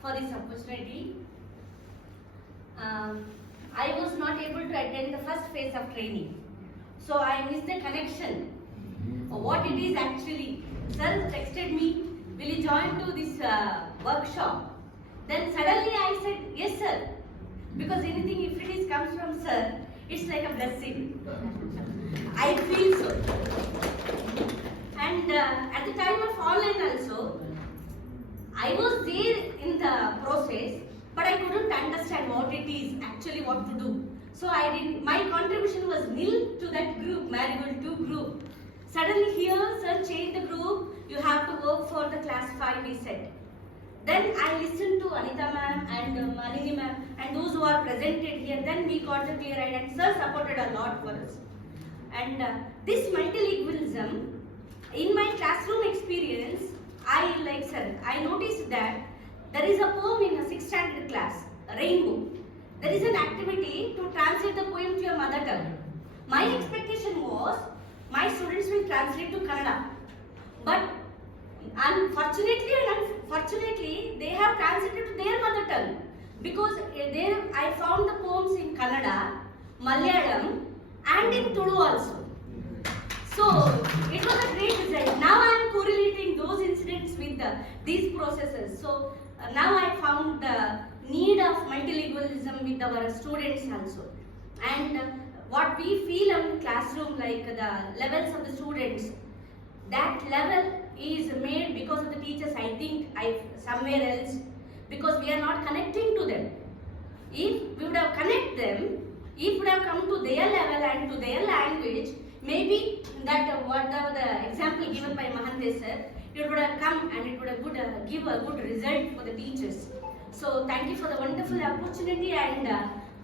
for this opportunity. I was not able to attend the first phase of training, so I missed the connection. What it is actually, sir texted me, will you join to this workshop? Then suddenly I said, yes sir, because anything if it is comes from sir, it's like a blessing. I feel so. And at the time of online also, I was there in the process, but I couldn't understand what it is actually what to do. So my contribution was nil to that group, Marigold 2 group. Suddenly here, sir changed the group, you have to work for the class 5, he said. Then I listened to Anita ma'am and Malini ma'am and those who are presented here, then we got the clear idea and sir supported a lot for us. And this multilingualism, in my classroom experience, I noticed that there is a poem in a 6th standard class, Rainbow. There is an activity to translate the poem to your mother tongue. My expectation was, my students will translate to Kannada. But unfortunately and unfortunately, they have translated to their mother tongue. Because there I found the poems in Kannada, Malayalam and in Tudu also. So, it was a great result. Now I am correlating those incidents with these processes. So, now I found the need of multilingualism with our students also. And what we feel in classroom, like the levels of the students, that level is made because of the teachers, I think, somewhere else, because we are not connecting to them. If we would have connected them, if we would have come to their level and to their language, maybe that whatever the example given by Mahante sir, it would have come and it would have give a good result for the teachers. So thank you for the wonderful opportunity, and